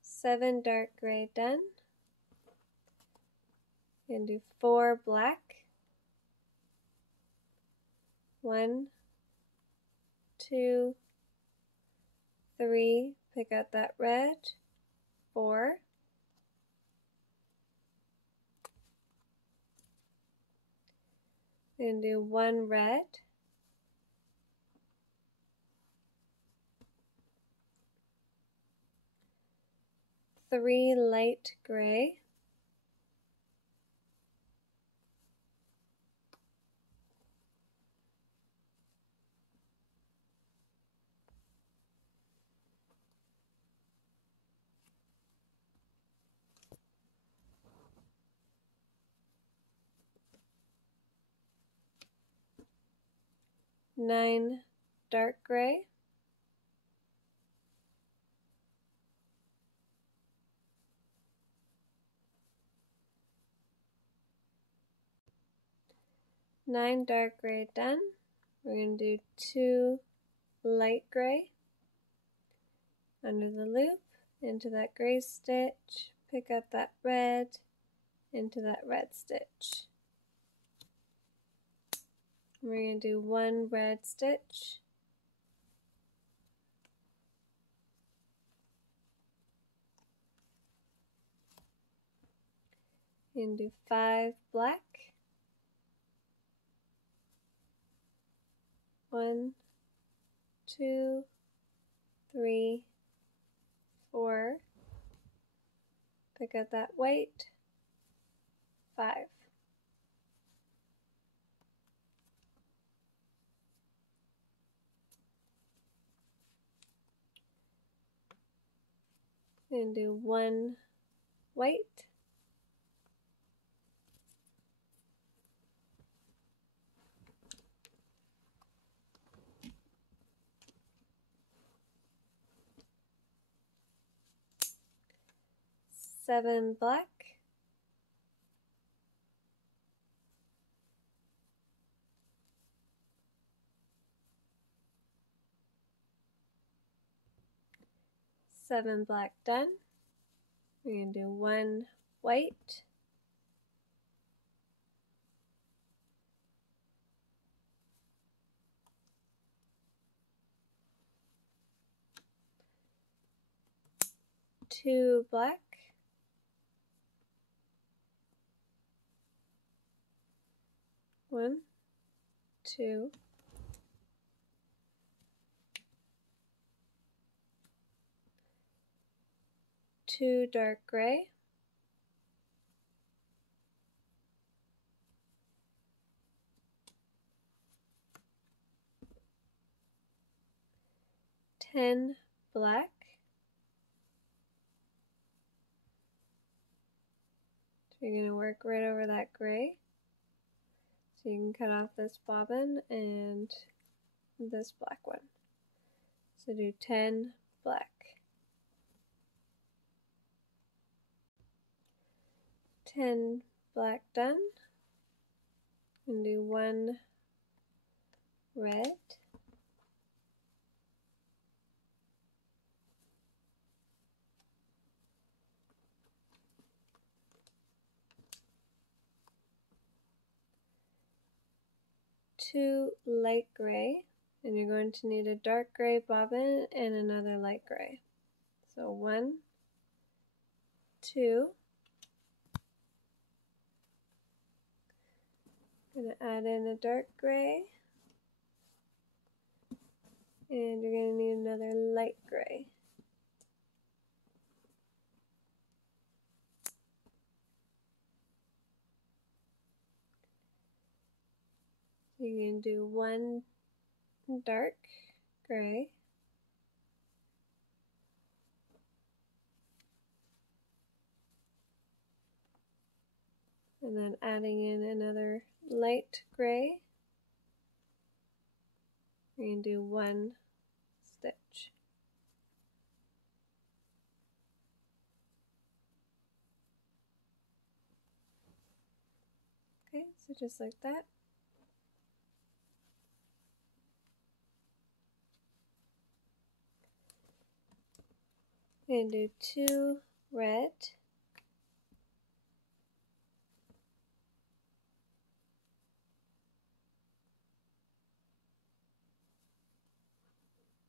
7 dark gray done. And do 4 black, 1, 2, 3, pick out that red, 4, and do 1 red, 3 light gray, 9 dark gray, 9 dark gray done. We're going to do 2 light gray under the loop, into that gray stitch, pick up that red, into that red stitch. We're going to do 1 red stitch, and do 5 black, 1, 2, 3, 4, pick up that white, 5. And do 1 white, 7 black, 7 black done. We're going to do 1 white, 2 black, 1, 2, 2 dark gray, 10 black, so you're going to work right over that gray, so you can cut off this bobbin and this black one. So do 10 black, 10 black done, and do 1 red, 2 light gray, and you're going to need a dark gray bobbin and another light gray. So 1, 2, I'm going to add in a dark gray, and you're going to need another light gray. You can do 1 dark gray, and then adding in another light gray. You're going to do 1 stitch. Okay, so just like that. And do 2 red,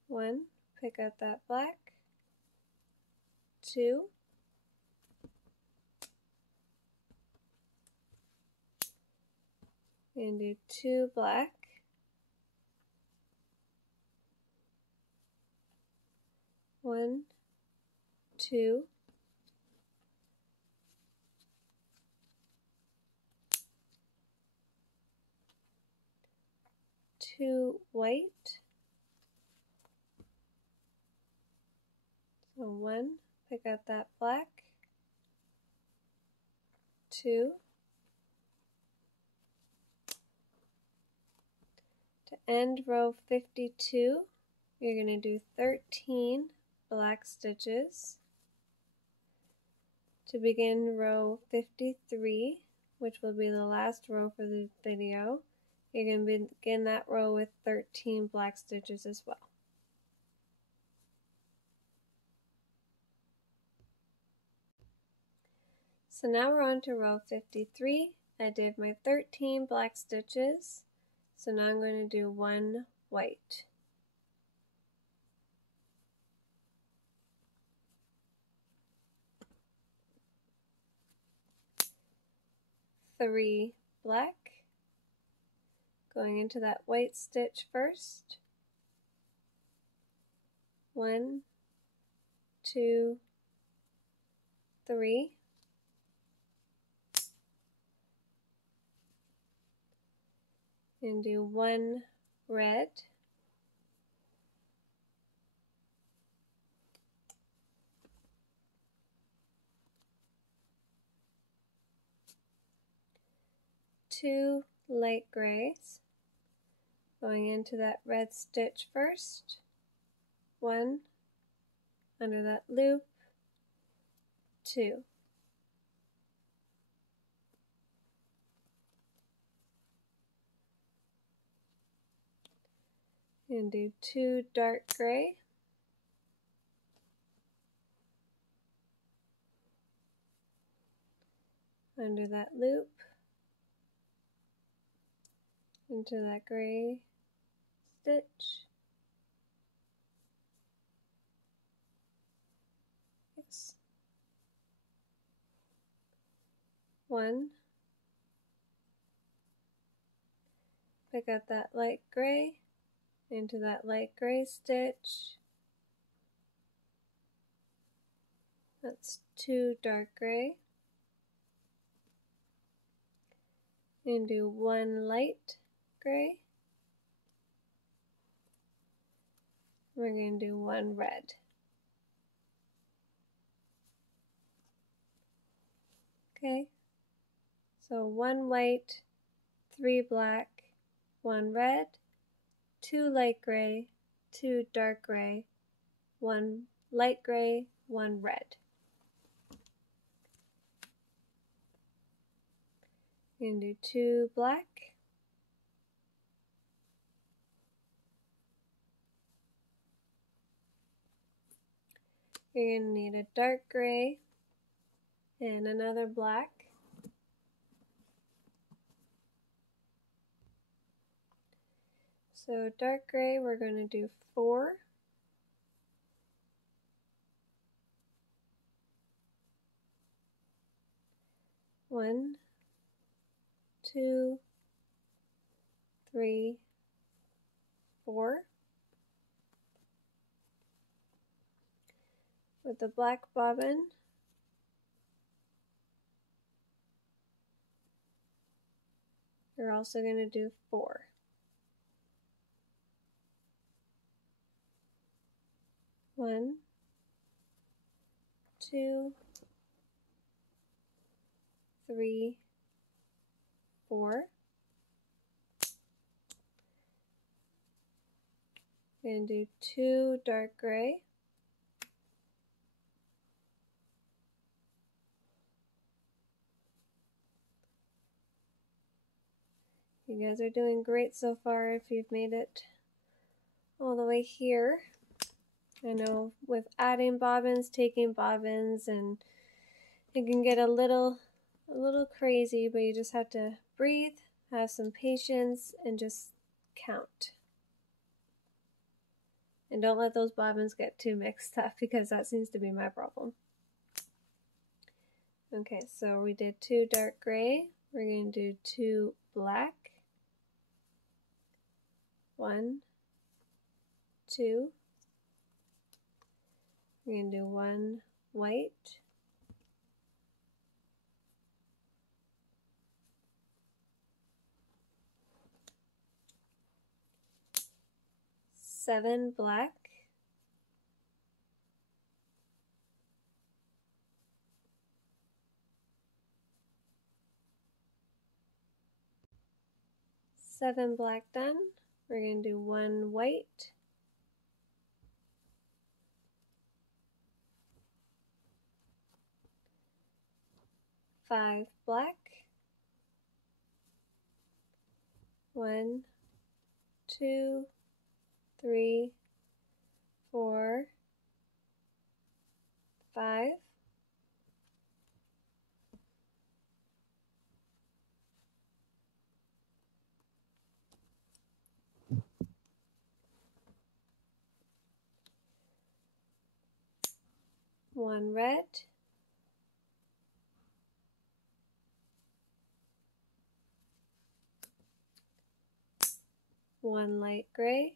1, pick out that black, 2, and do 2 black, 1, 2, two white, so 1, pick out that black, 2, to end row 52, you're going to do 13 black stitches. To begin row 53, which will be the last row for the video, you're going to begin that row with 13 black stitches as well. So now we're on to row 53. I did my 13 black stitches, so now I'm going to do 1 white. Three black, going into that white stitch first. 1, 2, 3. And do 1 red. 2 light grays, going into that red stitch first, 1 under that loop, 2. And do 2 dark gray, under that loop, into that gray stitch, yes. 1, pick up that light gray, into that light gray stitch, that's 2 dark gray, and do 1 light gray, we're going to do 1 red. Okay, so 1 white, 3 black, 1 red, 2 light gray, 2 dark gray, 1 light gray, 1 red. You're going to do 2 black, you're going to need a dark gray and another black. So dark gray, we're going to do 4. One, 2, 3, 4. With the black bobbin, you're also going to do 4. 1, 2, 3, 4. We're going to do 2 dark gray, you guys are doing great so far if you've made it all the way here. I know with adding bobbins, taking bobbins, and it can get a little crazy, but you just have to breathe, have some patience, and just count. And don't let those bobbins get too mixed up, because that seems to be my problem. Okay, so we did 2 dark gray. We're going to do 2 black. 1, 2. We're going to do 1 white. 7 black. 7 black done. We're going to do 1 white. 5 black. 1, 2, 3, 4, 5. One red. 1 light gray.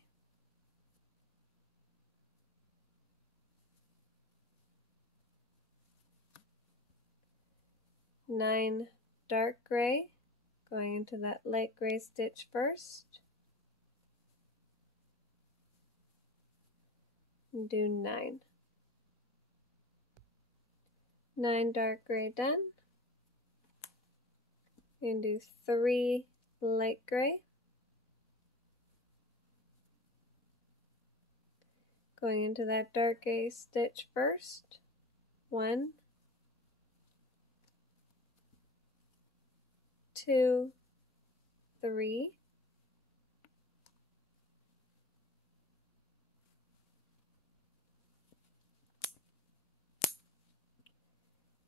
9 dark gray, going into that light gray stitch first. And do 9. 9 dark gray done. And do 3 light gray. Going into that dark gray stitch first. 1, 2, 3.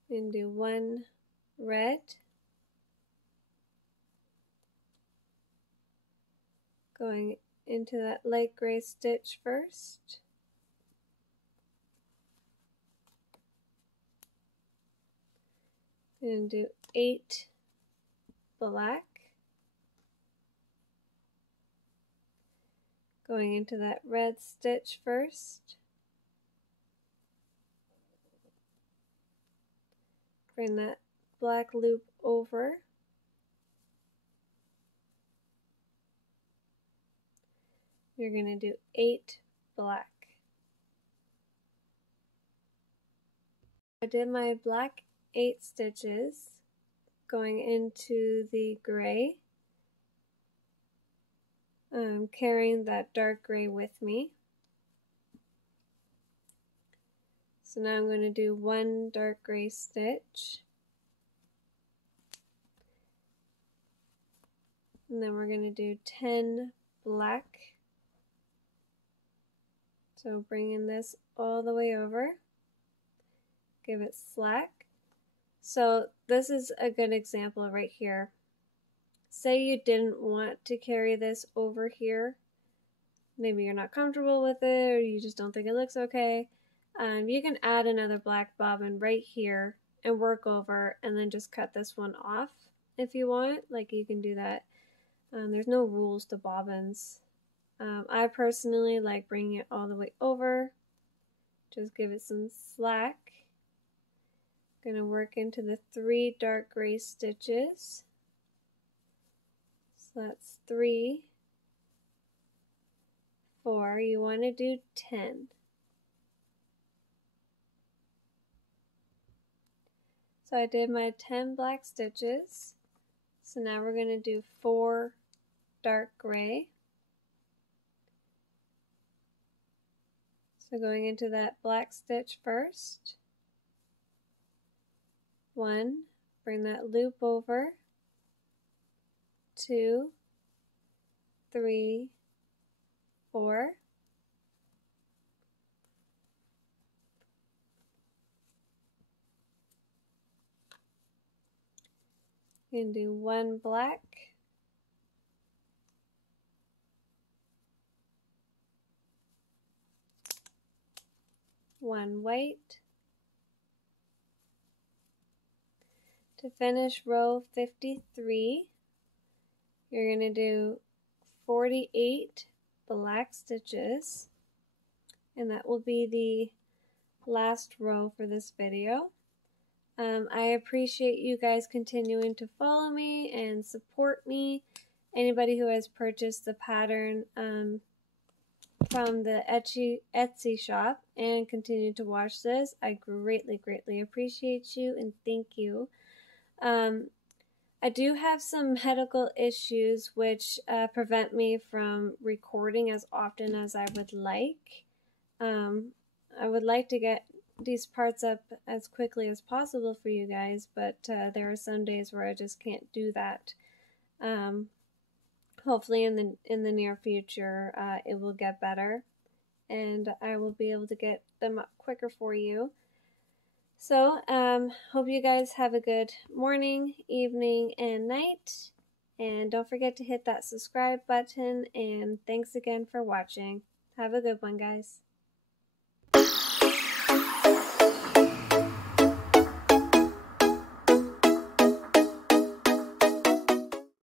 And do 1 red. Going into that light gray stitch first. I'm going to do 8 black. Going into that red stitch first. Bring that black loop over. You're going to do 8 black. I did my black 8 stitches going into the gray. I'm carrying that dark gray with me. So now I'm going to do 1 dark gray stitch. And then we're going to do 10 black. So bringing this all the way over. Give it slack. So this is a good example right here. Say you didn't want to carry this over here. Maybe you're not comfortable with it, or you just don't think it looks okay. You can add another black bobbin right here and work over, and then just cut this one off if you want. Like, you can do that. There's no rules to bobbins. I personally like bringing it all the way over. Just give it some slack. Gonna work into the 3 dark gray stitches. So that's 3, 4. You want to do 10. So I did my 10 black stitches. So now we're going to do 4 dark gray. So going into that black stitch first. 1, bring that loop over. 2, 3, 4. You can do 1 black. 1 white. To finish row 53, you're going to do 48 black stitches, and that will be the last row for this video. I appreciate you guys continuing to follow me and support me. Anybody who has purchased the pattern from the Etsy shop and continue to watch this, I greatly appreciate you and thank you. I do have some medical issues which prevent me from recording as often as I would like. I would like to get these parts up as quickly as possible for you guys, but there are some days where I just can't do that. Hopefully in the near future it will get better and I will be able to get them up quicker for you. So, hope you guys have a good morning, evening, and night. And don't forget to hit that subscribe button. And thanks again for watching. Have a good one, guys.